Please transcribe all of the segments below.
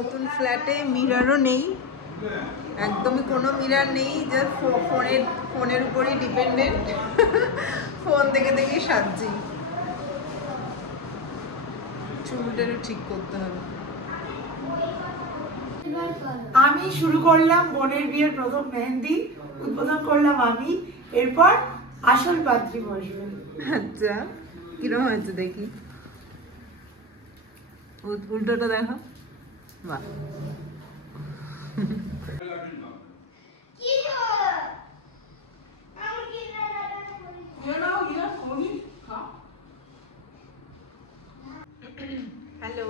নতুন ফ্ল্যাটে মিরারও নেই, একদমই কোনো মিরার নেই, জাস্ট ফোনের উপরই ডিপেন্ডেন্ট। ফোন দেখে দেখেই সাজছি। চুলটারও ঠিক করতে হবে। আমি শুরু করলাম বোনের বিয়ের প্রথম মেহেন্দি, উদ্বোধন করলাম আমি, এরপর আসল পাত্রী বসবে। আচ্ছা, কিরকম হয়েছে দেখি, উল্টোটা দেখো। বাহ, হ্যালো।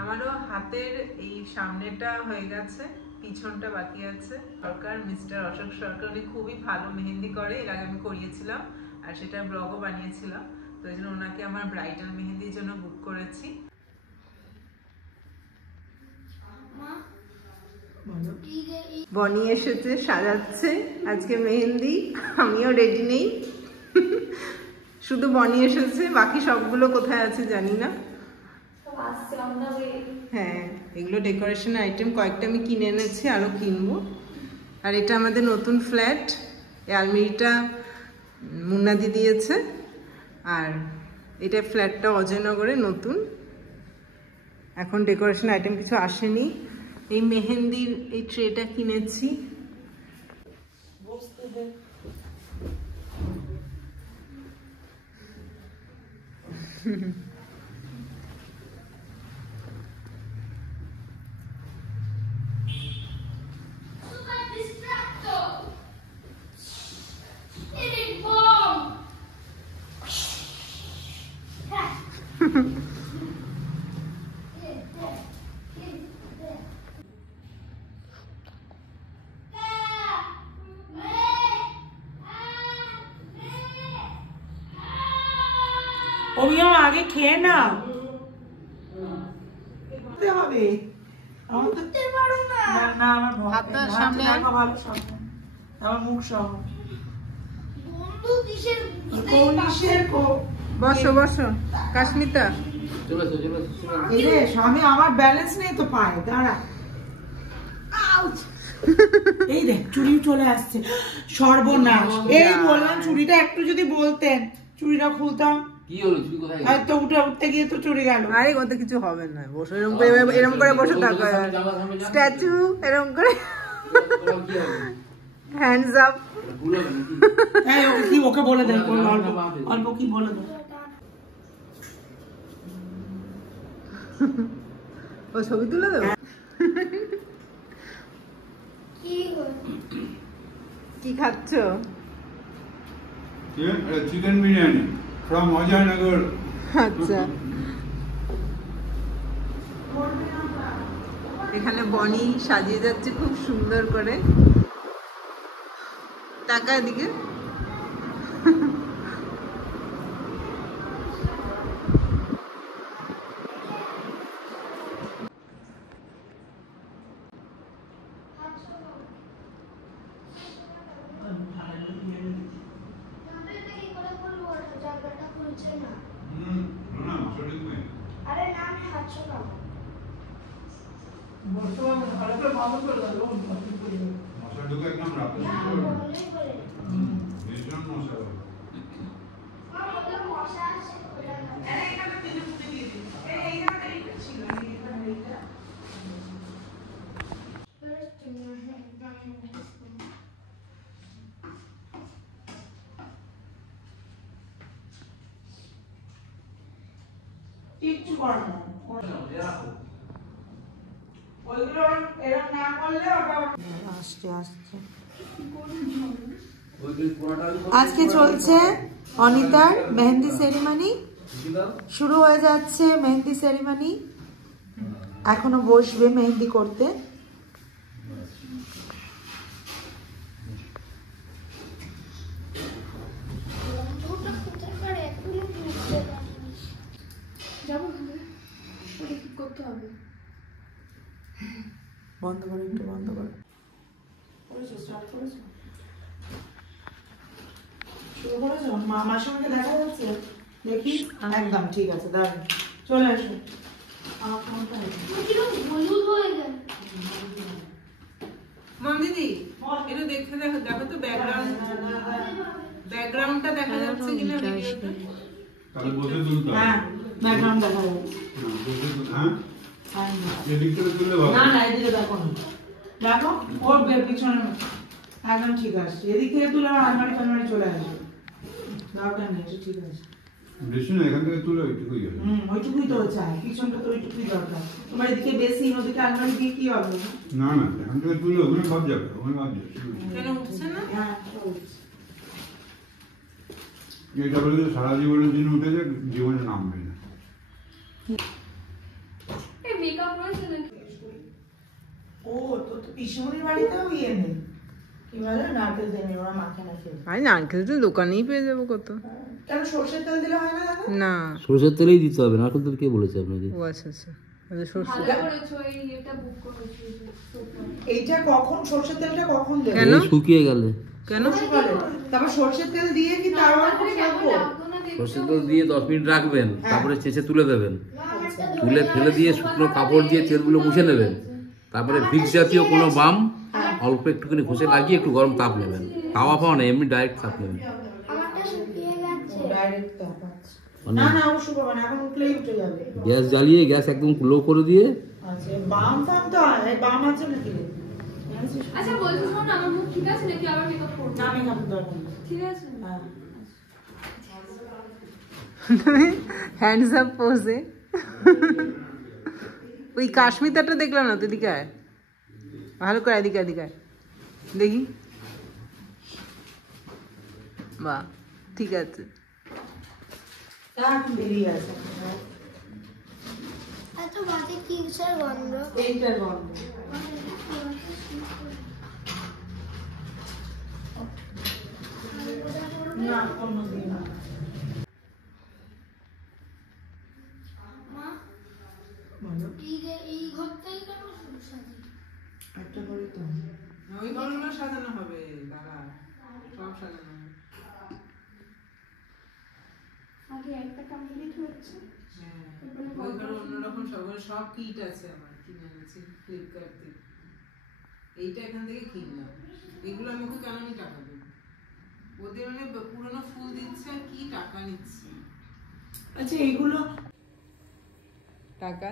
আমারও হাতের এই সামনেটা হয়ে গেছে, পিছনটা বাকি আছে। সরকার, মিস্টার অশোক সরকার, উনি খুবই ভালো মেহেন্দি করে, এর আগে আমি করিয়েছিলাম আর সেটা ব্লগও বানিয়েছিলাম, তো এই জন্য ওনাকে আমার ব্রাইডাল মেহেন্দির জন্য বুক করেছি। বনি এসেছে, সাজাচ্ছে আজকে মেহেন্দি, আমিও রেডি নেই। শুধু বনি এসেছে, বাকি সবগুলো কোথায় আছে জানি না। হ্যাঁ, এগুলো ডেকোরেশন আইটেম কয়েকটা আমি কিনে এনেছি, আরও কিনবো। আর এটা আমাদের নতুন ফ্ল্যাট, এই আলমিরিটা মুন্নাদি দিয়েছে, আর এটা ফ্ল্যাটটা অজয়নগরে নতুন, এখন ডেকোরেশন আইটেম কিছু আসেনি। এই মেহেন্দির এই ট্রেটা কিনেছি। অভিও আগে খেয়ে না হবে, আমার মুখ সহ। বসো বসো কাশ্মিতা, স্বামী আমার ব্যালেন্স নেই তো পায়ে, দাঁড়া। এই দেখ চুড়ি চলে আসছে, সর্বনাশ। এই বললাম চুড়িটা একটু যদি বলতেন, চুড়িটা খুলতাম। কি হলো, চুড়ি কোথায় গেল? তো উঠতে গিয়ে তো চুড়ি গেল। আরে কত কিছু হবে না, বসো এরকম করে বসে থাকো, স্ট্যাচু এরকম করে হ্যান্ডস আপ। ওকে বলে দেন, অল্প কি বলে দেন। ও ছবি তুলে দেবো। কি খাচ্ছ? Chicken biryani from Ajoy Nagar. আচ্ছা, এখানে বনি সাজিয়ে যাচ্ছে খুব সুন্দর করে, টাকা দিকে। কিচ্ছু করো না, ওইগুলো এরকম না করলে ওটা আস্তে আস্তে। আজকে চলছে অনিতার মেহেন্দি সেরিমনি, শুরু হয়ে যাচ্ছে মেহেন্দি সেরিমনি, এখনো বসবে মেহেন্দি করতে। বন্ধ করে, একটু বন্ধ করে। শুরু করেছো? মামার সঙ্গে দেখা যাচ্ছে, দেখি। একদম ঠিক আছে, দাঁড়ান। চলে আসো আমার ফোনটা হলুদ হয়ে গেল। মাম দিদি এটা দেখে দেখো, দেখো তো ব্যাকগ্রাউন্ডটা দেখা যাচ্ছে কিনা ভিডিওতে। তাহলে বসে তুলতে হবে। হ্যাঁ ব্যাকগ্রাউন্ড দেখা যাচ্ছে বসে হ্যাঁ হ্যাঁ এদিক থেকে তুললে ভালো। না না এদিকে দেখো না দেখো ওর পিছনে একদম ঠিক আছে এদিক থেকে তুলে আলমারি ফালমারি চলে আসবে দরকার নেই এটা ঠিক আছে বেশি না, এখান থেকে তুলে ওইটুকুই হবে। ওইটুকুই তো চাই পিছনটা তো ওইটুকুই দরকার তোমার এদিকে বেশি ওদিকে আলমারি দিয়ে কি হবে না না, এখান থেকে তুলে ওখানে ভাব যাবে, ওখানে ভাব যাবে। কেন উঠছে না? হ্যাঁ এটা বলে যে সারা জীবনের জন্য উঠেছে, জীবনে নামবে না। এই মেকআপ রয়েছে নাকি? ও তো পিসমনির বাড়িতেও ইয়ে নেই কি বলে নারকেল তেল নেই ওরা মাখে না খেয়ে আরে নারকেল তেল দোকানেই পেয়ে যাবো কত। কেন সর্ষের তেল দিলে হয় না দাদা না সরষের তেলেই দিতে হবে, নারকেল তেল কে বলেছে আপনাকে? ও আচ্ছা আচ্ছা সর্ষে ভালো করেছো, এই এটা বুক করেছো এইটা কখন সর্ষের তেলটা কখন দেবে কেন? এই শুকিয়ে গেলে কেন? সকালে তারপর সর্ষের তেল দিয়ে কি তারপর রাখবো সরষের তেল দিয়ে 10 মিনিট রাখবেন, তারপরে চেঁচে তুলে দেবেন, তুলে ফেলে দিয়ে শুকনো কাপড় দিয়ে তেলগুলো মুছে নেবেন, তারপরে ভিক্স জাতীয় কোনো বাম অল্প একটুখানি ঘষে লাগিয়ে একটু গরম তাপ নেবেন। তাওয়া পাওয়া না, এমনি ডাইরেক্ট তাপ নেবেন। আমারটা শুকিয়ে গেছে। ডাইরেক্ট তাপ আছে মানে না না ও শুকাবে না এখন উঠলেই উঠে যাবে গ্যাস জ্বালিয়ে গ্যাস একদম লো করে দিয়ে আচ্ছা বাম ফাম তো এই বাম আছে নাকি আচ্ছা বলছি শোন, আমার মুখ ঠিক আছে নাকি আবার মেকআপ করব? না আমি কাপড় দরকার নেই। ঠিক আছে। হ্যাঁ হ্যান্ডস আপ পোজে ওই কাশ্মীরটা দেখলাম না, তো এদিকে আয় ভালো করে, এদিকে এদিকে আয় দেখি। বাহ ঠিক আছে। এখন বেরিয়ে আছে এত বাজে কিসের গন্ধ? এইটার গন্ধ না কোনো দিন না মা, বলো এই ঘরটাই কেন সাজি? একটা করে তো ওই ঘরগুলো সাজানো হবে, দাঁড়া সব সাজানো হবে। আগে একটা কমপ্লিট হচ্ছে। হ্যাঁ ওই ঘরে অন্যরকম সব কিট আছে আমার, কিনে এনেছি ফ্লিপকার্ট থেকে। এইটা এখান থেকে কিনলাম। এগুলো আমি ওকে কেন আমি টাকা দেবো? ওদের মানে পুরোনো ফুল দিচ্ছে আর কি টাকা নিচ্ছে। আচ্ছা এইগুলো টাকা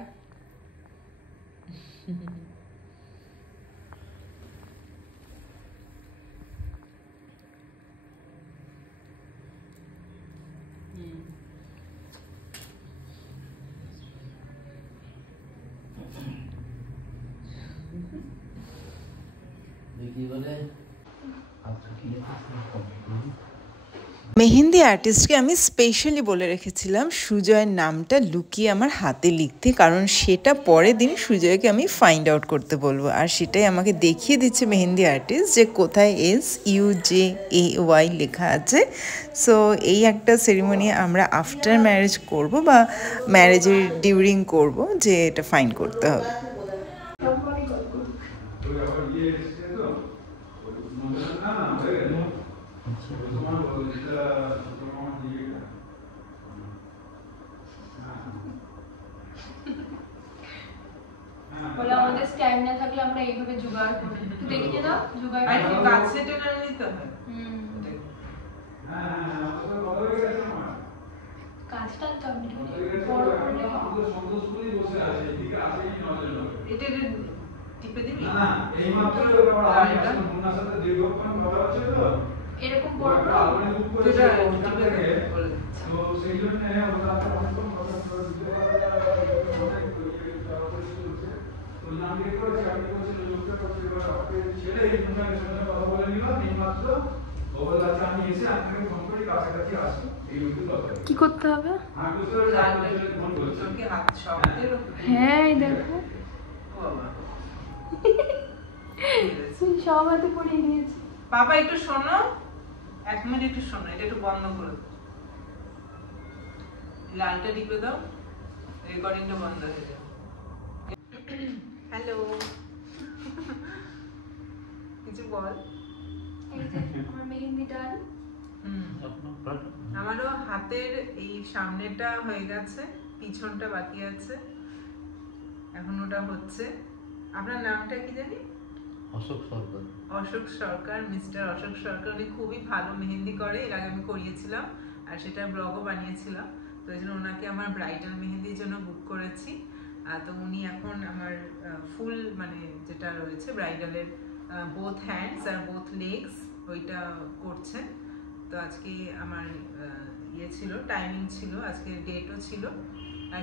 মেহেন্দি আর্টিস্টকে আমি স্পেশালি বলে রেখেছিলাম সুজয়ের নামটা লুকিয়ে আমার হাতে লিখতে, কারণ সেটা পরের দিন সুজয়কে আমি ফাইন্ড আউট করতে বলবো। আর সেটাই আমাকে দেখিয়ে দিচ্ছে মেহেন্দি আর্টিস্ট যে কোথায় SUJAY লেখা আছে। সো এই একটা সেরিমনি আমরা আফটার ম্যারেজ করব বা ম্যারেজের ডিউরিং করব, যে এটা ফাইন্ড করতে হবে। বলে আমাদের স্ট্যান্ড না থাকলে আমরা এইভাবে জোগাড় করি। একটু দেখিয়ে দাও জোগাড় আর করে। কাছে টেনে নিতে হয়। কাজটা তো আমি বড় করলে এটা টিপে দিবি না এই মাত্র মুন্নার সাথে দীর্ঘক্ষণ কথা হচ্ছে তো এরকম বড় এটা টিপে দে বলে। তো সেই জন্য ওরা অনেকক্ষণ কথা তো নাম লিখে করেছে আমি বলছি লোকটা করতে পারে ছেলে এই মুন্নার সাথে কথা বলে নিলাম এই মাত্র বলে যাচ্ছে আমি এসে আপনাকে ফোন করি কাছাকাছি আসি এই লোকটা কথা কি করতে হবে? হ্যাঁ বুঝতে পারছি ফোন করছি তোকে হাত শব্দের হ্যাঁ এই দেখো ও বাবা সব হাতে পড়ে নিয়েছি। বাবা একটু শোনো, 1 মিনিট একটু শোনো, এটা একটু বন্ধ করে দাও, লালটা টিপে দাও, রেকর্ডিংটা বন্ধ হয়ে যাবে। হ্যালো কিছু বল। এই যে আমার মেহেন্দি ডান। আমারও হাতের এই সামনেটা হয়ে গেছে, পিছনটা বাকি আছে, এখন ওটা হচ্ছে। আপনার নামটা কি জানি? অশোক সরকার। অশোক সরকার, মিস্টার অশোক সরকার। উনি খুবই ভালো মেহেন্দি করে, এর আগে আমি করিয়েছিলাম আর সেটা ব্লগও বানিয়েছিলাম। তো এই জন্য ওনাকে আমার ব্রাইডাল মেহেন্দির জন্য বুক করেছি। তো উনি এখন আমার ফুল মানে যেটা রয়েছে ব্রাইডালের বোথ হ্যান্ডস আর বোথ লেগস ওইটা করছেন। তো আজকে আমার ইয়ে ছিল, টাইমিং ছিল, আজকে ডেটও ছিল। আর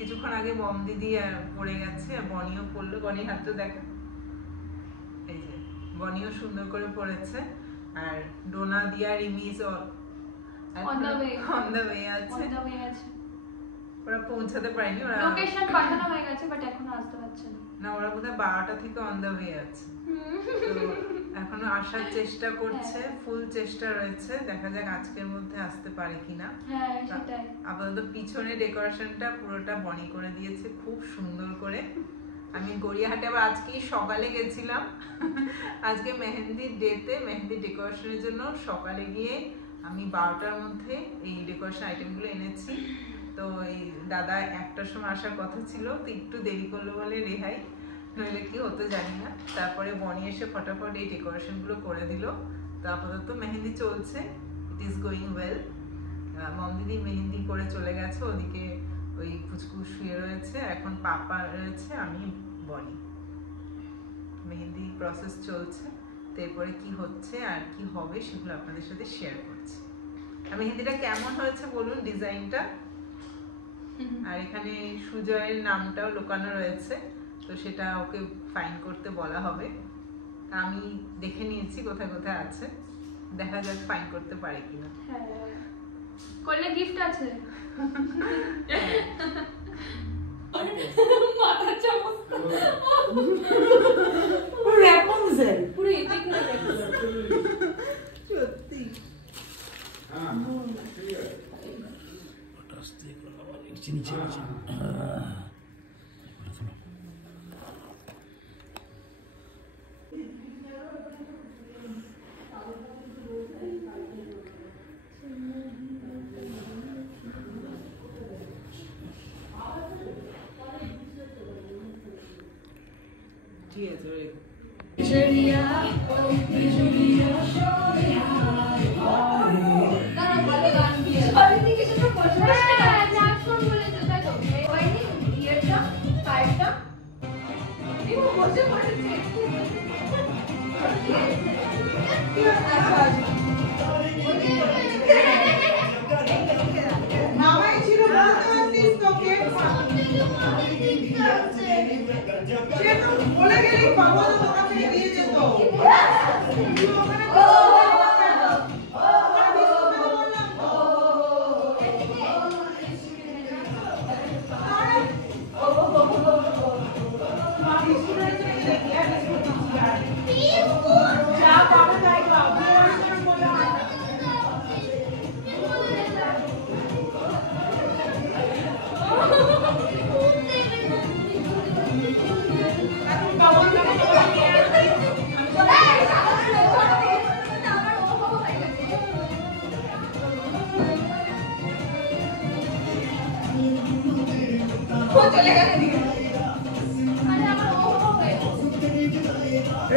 কিছুক্ষণ আগে মম দিদি পড়ে গেছে, আর বনিও পড়লো। বনির হাতটা দেখা, এই যে বনিও সুন্দর করে পড়েছে। আর ডোনা দিয়ার ইমেজ অন দ্য ওয়ে আছে, ওরা পৌঁছাতে পারেনি, ওরা লোকেশন পাঠানো হয়ে গেছে বাট এখনো আসতে পারছে না। ওরা বোধহয় 12টা থেকে অন দ্য ওয়ে আছে, তো এখনো আসার চেষ্টা করছে, ফুল চেষ্টা রয়েছে। দেখা যাক আজকের মধ্যে আসতে পারে কিনা। হ্যাঁ সেটাই। আপাতত পিছনে ডেকোরেশনটা পুরোটা বনি করে দিয়েছে খুব সুন্দর করে। আমি গড়িয়াহাটে আবার আজকেই সকালে গেছিলাম, আজকে মেহেন্দির ডেতে মেহেন্দি ডেকোরেশনের জন্য সকালে গিয়ে আমি 12টার মধ্যে এই ডেকোরেশন আইটেমগুলো এনেছি। তো এই দাদা 1টার সময় আসার কথা ছিল, তো একটু দেরি করলো বলে রেহাই, নইলে কি হতো জানি না। তারপরে বনি এসে ফটাফট এই ডেকোরেশনগুলো করে দিল। তো আপাতত মেহেন্দি চলছে, ইট ইজ গোয়িং ওয়েল। মম দিদি মেহেন্দি করে চলে গেছে, ওদিকে ওই পুচকু শুয়ে রয়েছে, এখন পাপা রয়েছে, আমি বনি। মেহেন্দি প্রসেস চলছে, তো এরপরে কি হচ্ছে আর কি হবে সেগুলো আপনাদের সাথে শেয়ার করছি। আর মেহেন্দিটা কেমন হয়েছে বলুন, ডিজাইনটা। আর এখানে সুজয়ের নামটাও লোকানো রয়েছে, তো সেটা ওকে ফাইন করতে বলা হবে। আমি দেখে নিয়েছি কোথায় কোথায় আছে, দেখা যাক ফাইন করতে পারে কিনা। হ্যাঁ, করলে গিফট আছে। মাথার চামচ পুরো র্যাপুনজেল, পুরো এদিক না র্যাপুনজেল সত্যি। ঠিক আছে, মামাই ছিল বলতে পারতিস তোকে, সে তো বলে গেলি বাবা তো দোকান থেকে দিয়ে যেত।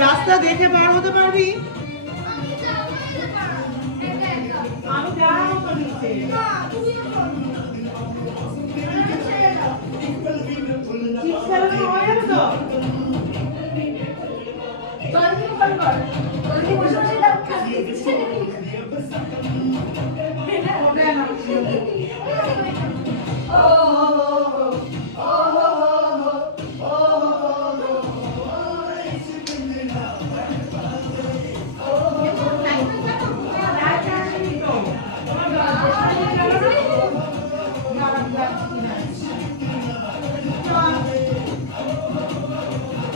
রাস্তা দেখে পার হতে পারবি? আমি যাবো তো নিচে। চিপস খেলানো হয়ে যাবে তো?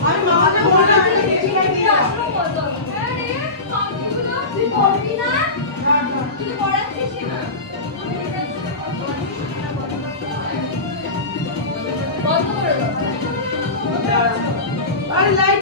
আমি মামাকে বললাম আরে লাইট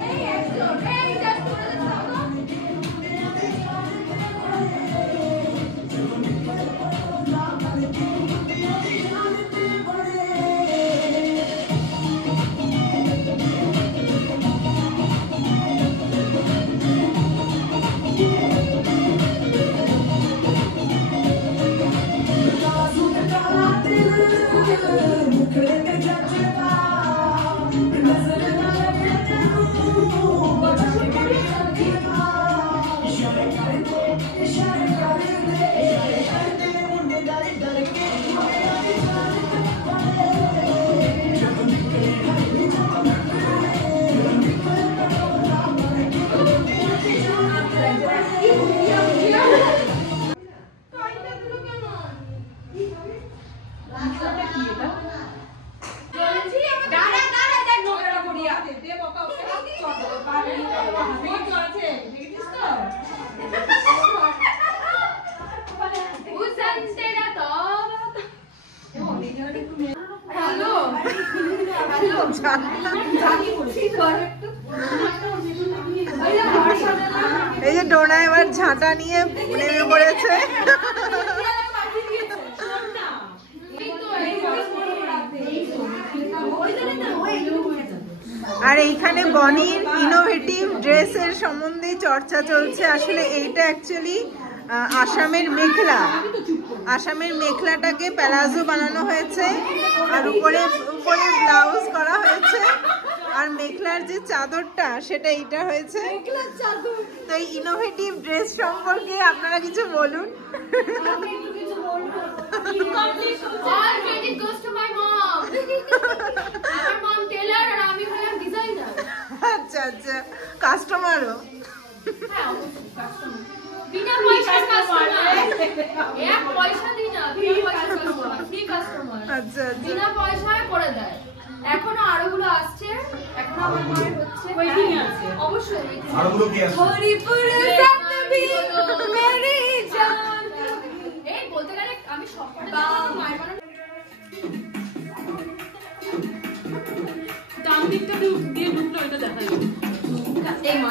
এই যে ডোনা এবার ঝাঁটা নিয়ে নেমে পড়েছে। আর এইখানে বনির ইনোভেটিভ ড্রেসের সম্বন্ধে চর্চা চলছে। আসলে এইটা অ্যাকচুয়ালি আসামের মেখলা, আসামের মেখলাটাকে প্যালাজো বানানো হয়েছে আর উপরে উপরে ব্লাউজ করা হয়েছে, আর মেখলার যে চাদরটা সেটা এইটা হয়েছে। তো এই ইনোভেটিভ ড্রেস সম্পর্কে আপনারা কিছু বলুন। আচ্ছা আচ্ছা, কাস্টমারও বিনা পয়সার কাস্টমার, এক পয়সা দিই না, বিনা পয়সার কাস্টমার, ফ্রি কাস্টমার। আচ্ছা বিনা পয়সায় করে দেয়। এখনো আরোগুলো আসছে, এখনো আমার মায়ের হচ্ছে, ওয়েটিং আছে অবশ্যই। আরোগুলো কি আছে? হরিপুরে সাতবি মেরি জান, এই বলতে গেলে আমি সবটা মায়ের বানানো। ডান দিকটা দিয়ে ঢুকলো, এটা দেখা যাবে। এই মা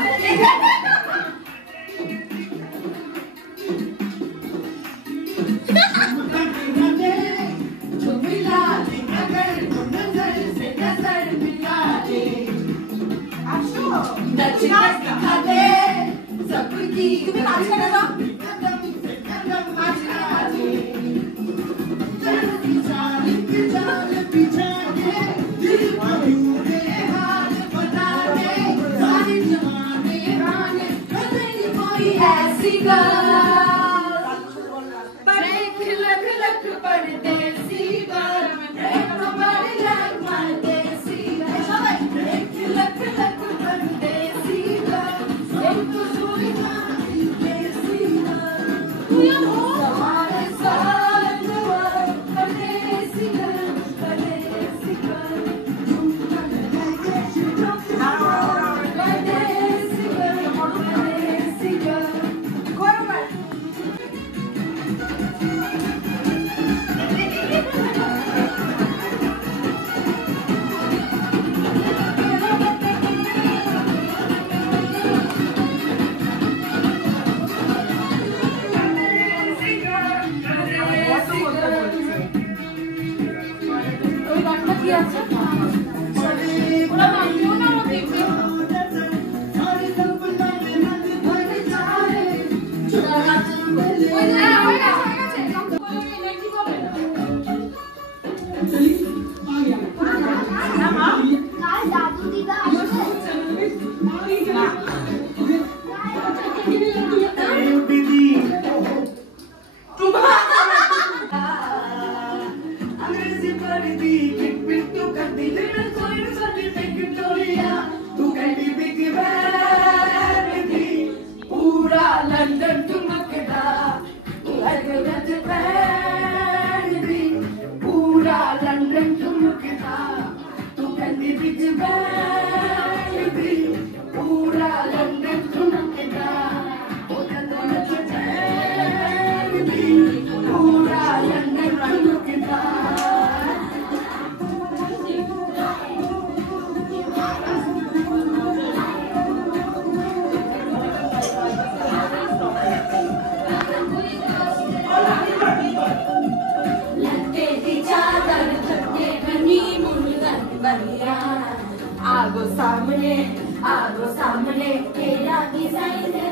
आगो सामने तेरा डिजाइन है